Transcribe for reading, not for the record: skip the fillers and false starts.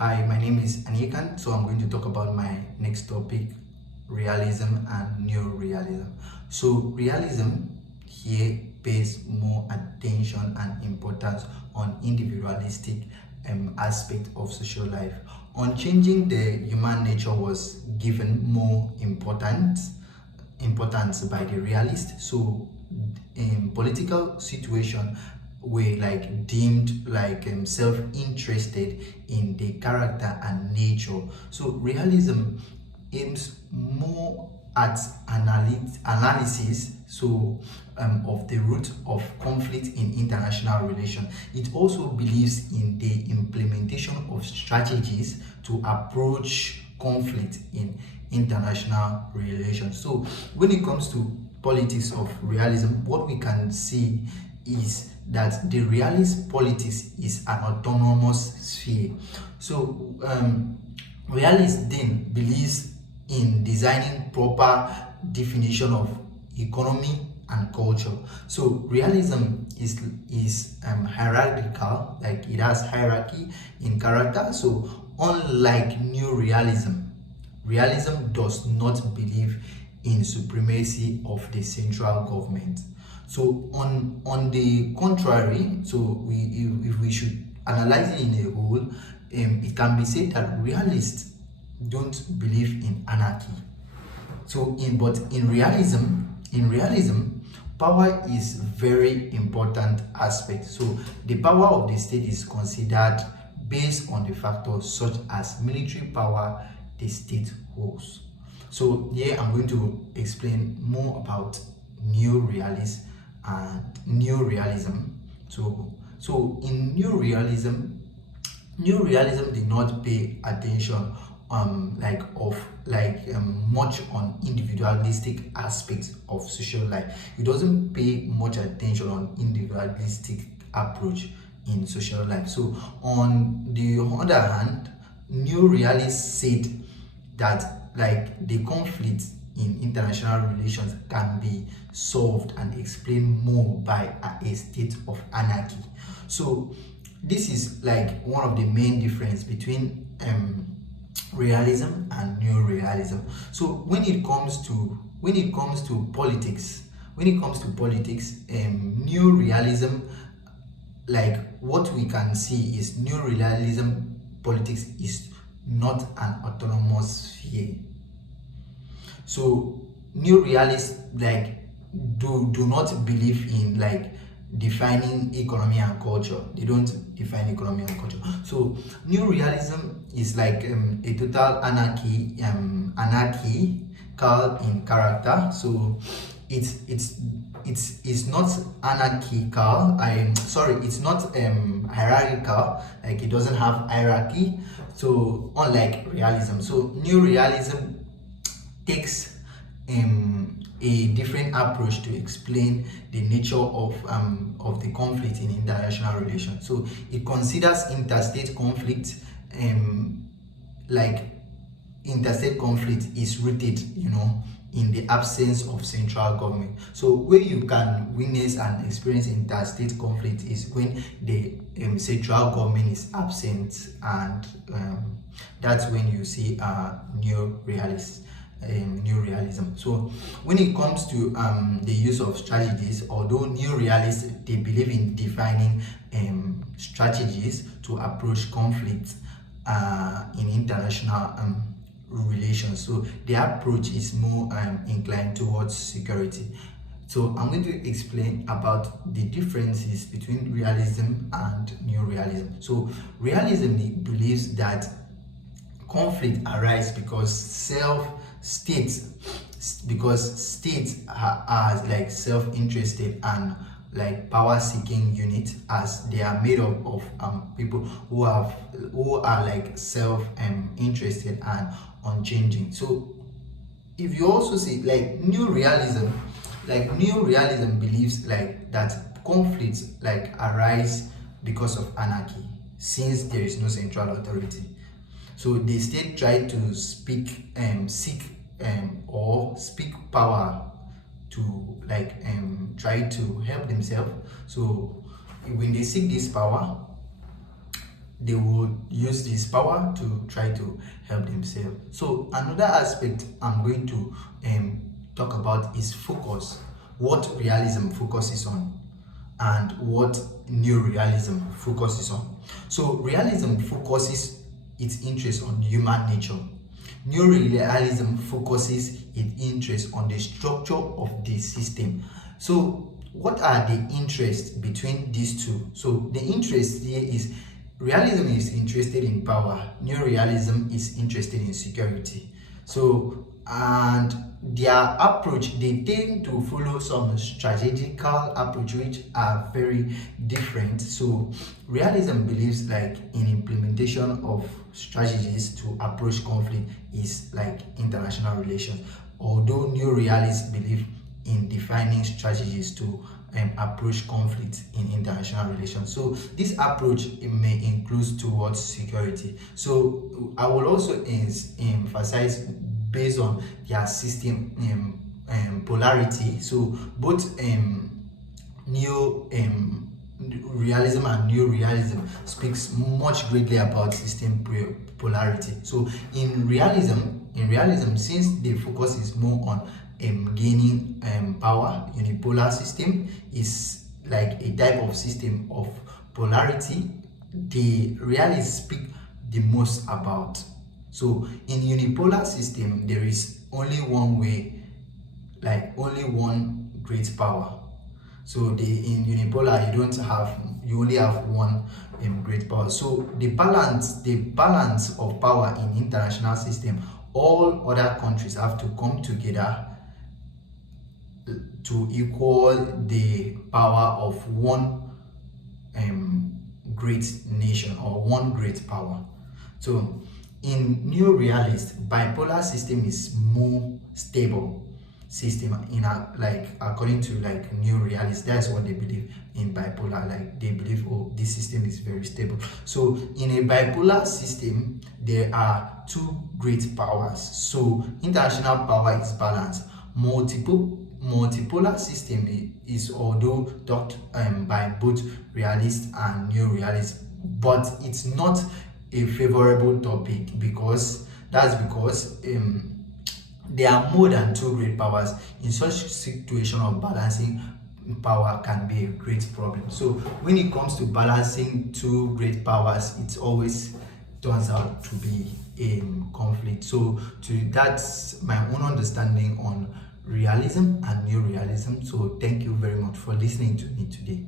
Hi, my name is Anikan, so I'm going to talk about my next topic, realism and neorealism. So, realism here pays more attention and importance on individualistic aspect of social life. On changing the human nature was given more importance by the realist. So in political situation were like deemed like self-interested in the character and nature. So realism aims more at analysis of the root of conflict in international relations. It also believes in the implementation of strategies to approach conflict in international relations. So when it comes to politics of realism, what we can see is that the realist politics is an autonomous sphere. So realist then believes in designing proper definition of economy and culture. So realism is hierarchical, like it has hierarchy in character. So unlike new realism does not believe in supremacy of the central government. So on the contrary, so if we should analyze it in a whole, it can be said that realists don't believe in anarchy. So in realism, power is very important aspect. So the power of the state is considered based on the factors such as military power the state holds. So here I'm going to explain more about new realist and new realism. So in new realism did not pay attention much on individualistic aspects of social life. It doesn't pay much attention on individualistic approach in social life. So on the other hand, new realists said that like the conflict in international relations can be solved and explained more by a state of anarchy. So this is like one of the main difference between realism and new realism. So when it comes to politics, new realism, like what we can see is new realism politics is not an autonomous sphere. So new realists like do not believe in like defining economy and culture. They don't define economy and culture. So new realism is like a total anarchical in character. So it's not anarchical. It's not hierarchical. Like it doesn't have hierarchy. So unlike realism, so new realism takes a different approach to explain the nature of the conflict in international relations. So it considers interstate conflict, like interstate conflict is rooted, in the absence of central government. So where you can witness and experience interstate conflict is when the central government is absent, and that's when you see new realism. So when it comes to the use of strategies, although new realists they believe in defining strategies to approach conflict in international relations, so their approach is more inclined towards security. So I'm going to explain about the differences between realism and new realism. So realism believes that conflict arises because states are like self-interested and like power-seeking units, as they are made up of people who are like self-interested and unchanging. So if you also see like new realism believes like that conflicts like arise because of anarchy, since there is no central authority. So the state try to seek power to like try to help themselves. So when they seek this power, they will use this power to try to help themselves. So another aspect I'm going to talk about is focus. What realism focuses on and what new realism focuses on. So realism focuses its interest on human nature. New realism focuses its interest on the structure of the system. So what are the interests between these two? So the interest here is realism is interested in power, new realism is interested in security. So and their approach, they tend to follow some strategical approach which are very different. So realism believes like in implementation of strategies to approach conflict is like international relations, although new realists believe in defining strategies to approach conflict in international relations. So this approach it may include towards security. So I will also emphasize based on their system polarity. So both new realism and new realism speaks much greatly about system polarity. So in realism, since the focus is more on gaining power, unipolar system is like a type of system of polarity the realists speak the most about. So in unipolar system there is only one way, like only one great power. So in unipolar you only have one great power. So the balance of power in international system, all other countries have to come together to equal the power of one great nation or one great power. So in new realist, bipolar system is more stable system in a like according to like new realist. That's what they believe in bipolar. Like they believe, oh, this system is very stable. So in a bipolar system there are two great powers. So international power is balanced. Multipolar system is although talked by both realists and new realists, but it's not a favorable topic because there are more than two great powers. In such situation of balancing power can be a great problem. So when it comes to balancing two great powers, it always turns out to be a conflict. So that's my own understanding on realism and new realism. So thank you very much for listening to me today.